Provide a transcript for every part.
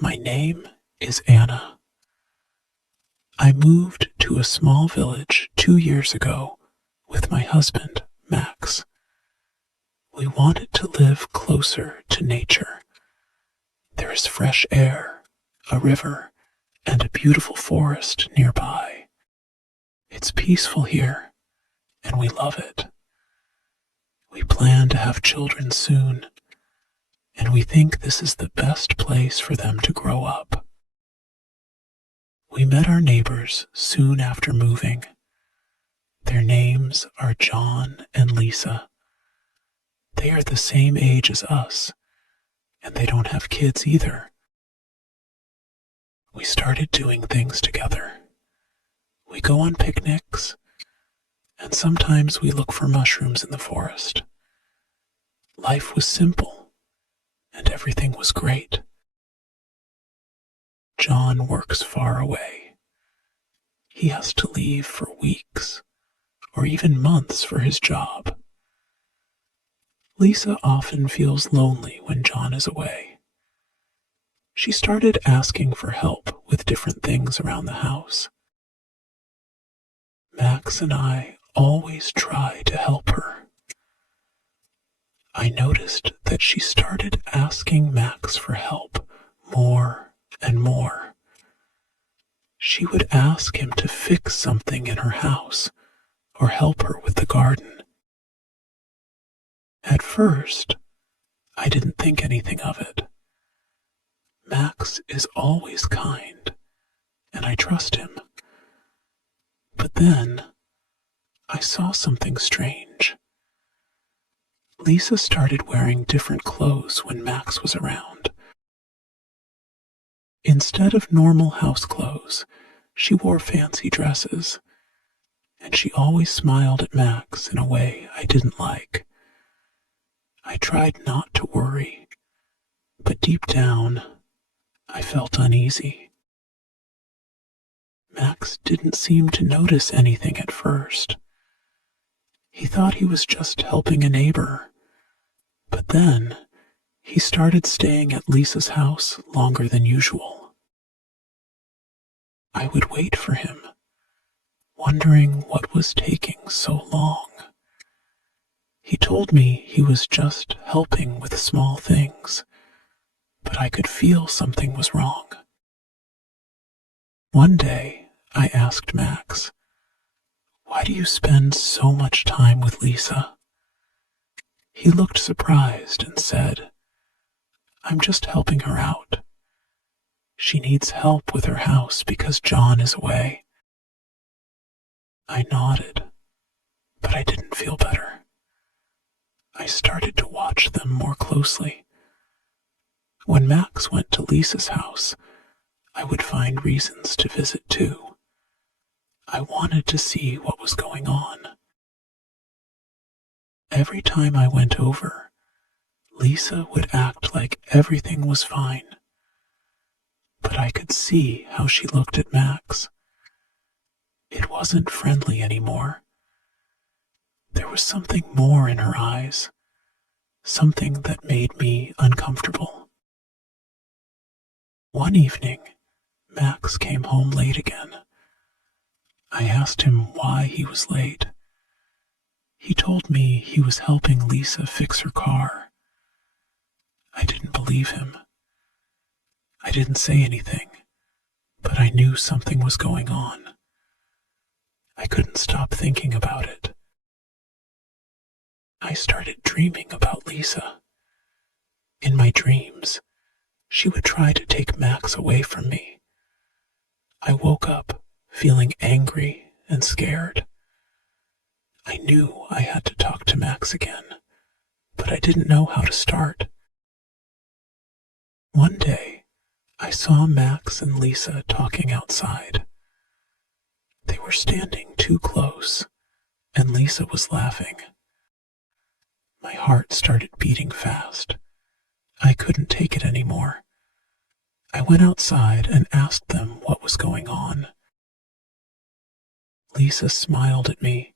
My name is Anna. I moved to a small village 2 years ago with my husband, Max. We wanted to live closer to nature. There is fresh air, a river, and a beautiful forest nearby. It's peaceful here, and we love it. We plan to have children soon, and we think this is the best place for them to grow up. We met our neighbors soon after moving. Their names are John and Lisa. They are the same age as us, and they don't have kids either. We started doing things together. We go on picnics, and sometimes we look for mushrooms in the forest. Life was simple, and everything was great. John works far away. He has to leave for weeks, or even months for his job. Lisa often feels lonely when John is away. She started asking for help with different things around the house. Max and I always try to help her. I noticed that she started asking Max for help more and more. She would ask him to fix something in her house or help her with the garden. At first, I didn't think anything of it. Max is always kind, and I trust him. But then, I saw something strange. Lisa started wearing different clothes when Max was around. Instead of normal house clothes, she wore fancy dresses, and she always smiled at Max in a way I didn't like. I tried not to worry, but deep down, I felt uneasy. Max didn't seem to notice anything at first. He thought he was just helping a neighbor, but then he started staying at Lisa's house longer than usual. I would wait for him, wondering what was taking so long. He told me he was just helping with small things, but I could feel something was wrong. One day, I asked Max, "Why do you spend so much time with Lisa?" He looked surprised and said, "I'm just helping her out. She needs help with her house because John is away." I nodded, but I didn't feel better. I started to watch them more closely. When Max went to Lisa's house, I would find reasons to visit too. I wanted to see what was going on. Every time I went over, Lisa would act like everything was fine. But I could see how she looked at Max. It wasn't friendly anymore. There was something more in her eyes, something that made me uncomfortable. One evening, Max came home late again. I asked him why he was late. He told me he was helping Lisa fix her car. I didn't believe him. I didn't say anything, but I knew something was going on. I couldn't stop thinking about it. I started dreaming about Lisa. In my dreams, she would try to take Max away from me. I woke up feeling angry and scared. I knew I had to talk to Max again, but I didn't know how to start. One day, I saw Max and Lisa talking outside. They were standing too close, and Lisa was laughing. My heart started beating fast. I couldn't take it anymore. I went outside and asked them what was going on. Lisa smiled at me,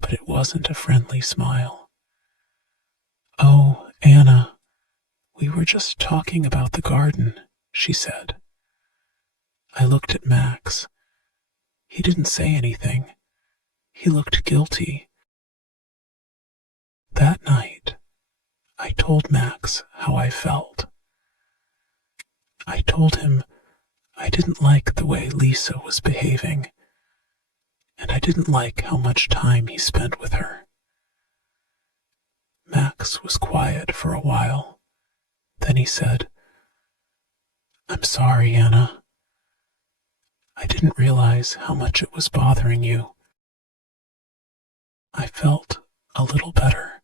but it wasn't a friendly smile. "Oh, Anna, we were just talking about the garden," she said. I looked at Max. He didn't say anything. He looked guilty. That night, I told Max how I felt. I told him I didn't like the way Lisa was behaving, and I didn't like how much time he spent with her. Max was quiet for a while. Then he said, I'm sorry, Anna. I didn't realize how much it was bothering you. I felt a little better,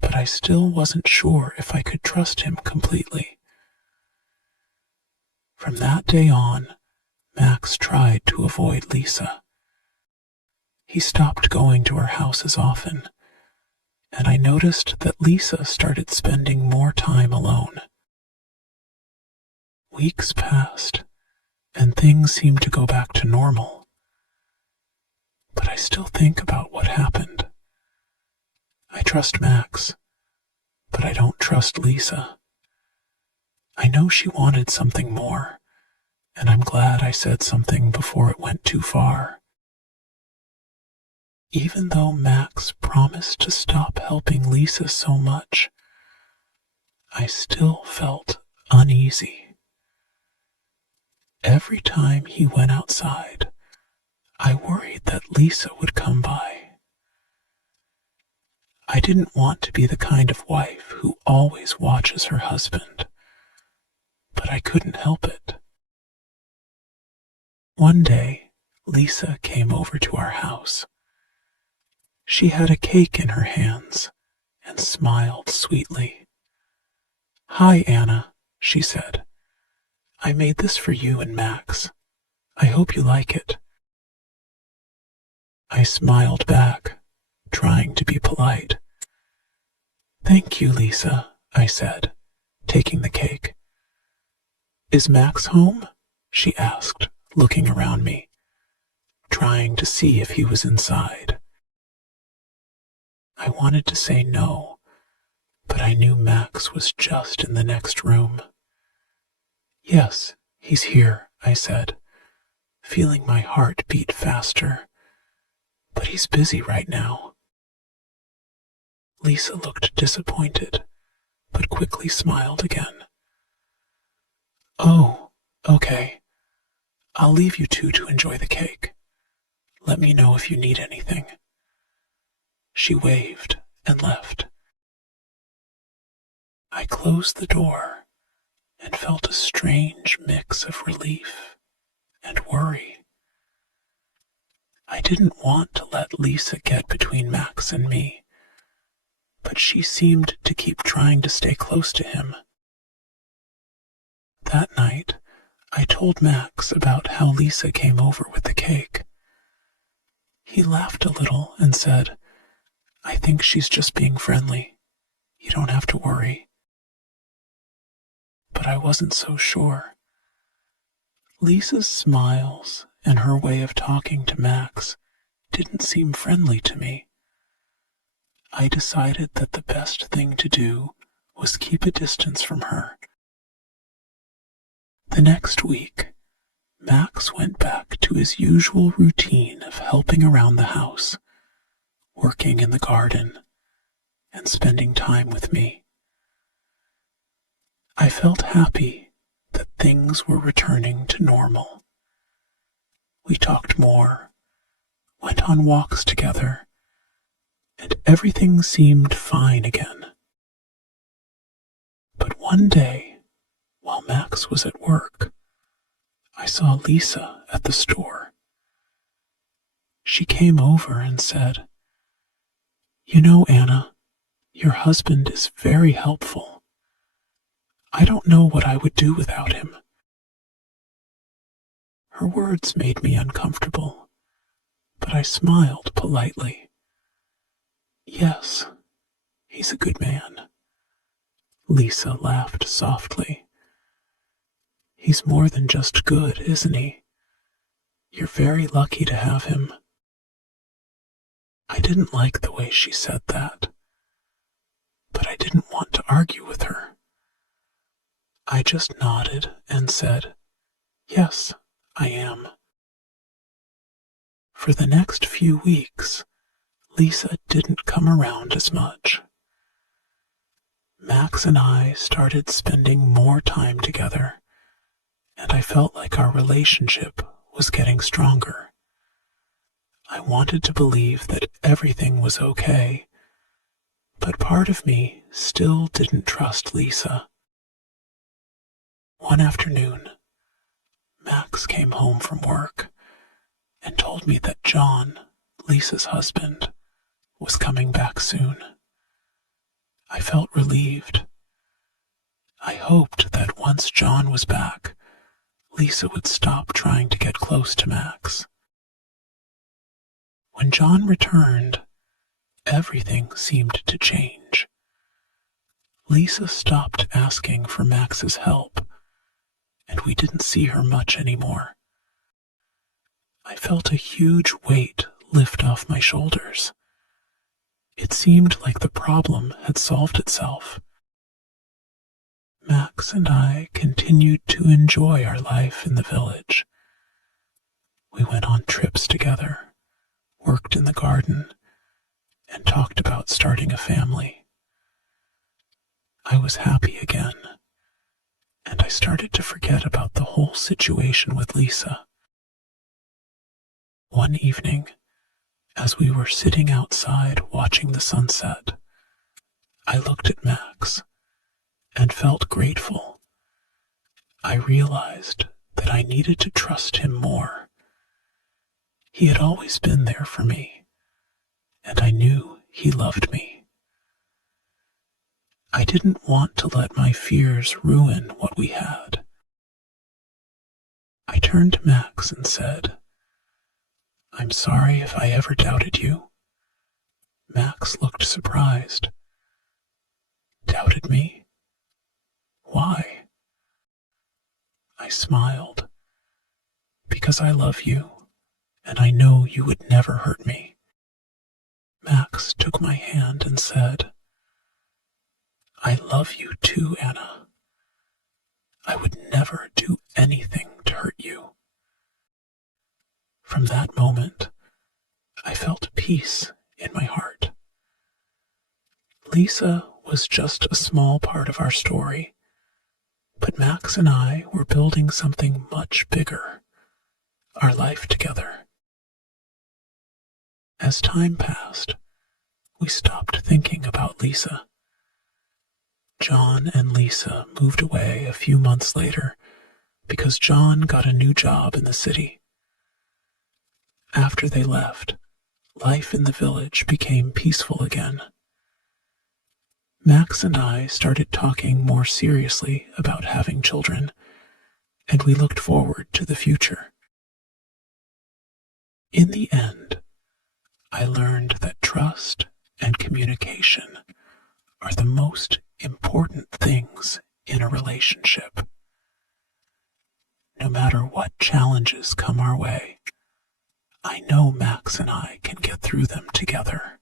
but I still wasn't sure if I could trust him completely. From that day on, Max tried to avoid Lisa. He stopped going to her house as often, and I noticed that Lisa started spending more time alone. Weeks passed, and things seemed to go back to normal. But I still think about what happened. I trust Max, but I don't trust Lisa. I know she wanted something more, and I'm glad I said something before it went too far. Even though Max promised to stop helping Lisa so much, I still felt uneasy. Every time he went outside, I worried that Lisa would come by. I didn't want to be the kind of wife who always watches her husband, but I couldn't help it. One day, Lisa came over to our house. She had a cake in her hands and smiled sweetly. Hi, Anna, she said. I made this for you and Max. I hope you like it. I smiled back, trying to be polite. Thank you, Lisa, I said, taking the cake. Is Max home? She asked, looking around me, trying to see if he was inside. I wanted to say no, but I knew Max was just in the next room. Yes, he's here, I said, feeling my heart beat faster. But he's busy right now. Lisa looked disappointed, but quickly smiled again. Oh, okay. I'll leave you two to enjoy the cake. Let me know if you need anything. She waved and left. I closed the door and felt a strange mix of relief and worry. I didn't want to let Lisa get between Max and me, but she seemed to keep trying to stay close to him. That night, I told Max about how Lisa came over with the cake. He laughed a little and said, I think she's just being friendly. You don't have to worry. But I wasn't so sure. Lisa's smiles and her way of talking to Max didn't seem friendly to me. I decided that the best thing to do was keep a distance from her. The next week, Max went back to his usual routine of helping around the house, working in the garden, and spending time with me. I felt happy that things were returning to normal. We talked more, went on walks together, and everything seemed fine again. But one day, while Max was at work, I saw Lisa at the store. She came over and said, You know, Anna, your husband is very helpful. I don't know what I would do without him. Her words made me uncomfortable, but I smiled politely. Yes, he's a good man. Lisa laughed softly. He's more than just good, isn't he? You're very lucky to have him. I didn't like the way she said that, but I didn't want to argue with her. I just nodded and said, "Yes, I am." For the next few weeks, Lisa didn't come around as much. Max and I started spending more time together, and I felt like our relationship was getting stronger. I wanted to believe that everything was okay, but part of me still didn't trust Lisa. One afternoon, Max came home from work and told me that John, Lisa's husband, was coming back soon. I felt relieved. I hoped that once John was back, Lisa would stop trying to get close to Max. When John returned, everything seemed to change. Lisa stopped asking for Max's help, and we didn't see her much anymore. I felt a huge weight lift off my shoulders. It seemed like the problem had solved itself. Max and I continued to enjoy our life in the village. We went on trips together, worked in the garden, and talked about starting a family. I was happy again, and I started to forget about the whole situation with Lisa. One evening, as we were sitting outside watching the sunset, I looked at Max and felt grateful. I realized that I needed to trust him more. He had always been there for me, and I knew he loved me. I didn't want to let my fears ruin what we had. I turned to Max and said, "I'm sorry if I ever doubted you." Max looked surprised. "Doubted me? Why?" I smiled. "Because I love you, and I know you would never hurt me." Max took my hand and said, "I love you too, Anna. I would never do anything to hurt you." From that moment, I felt peace in my heart. Lisa was just a small part of our story, but Max and I were building something much bigger, our life together. As time passed, we stopped thinking about Lisa. John and Lisa moved away a few months later because John got a new job in the city. After they left, life in the village became peaceful again. Max and I started talking more seriously about having children, and we looked forward to the future. In the end, I learned that trust and communication are the most important things in a relationship. No matter what challenges come our way, I know Max and I can get through them together.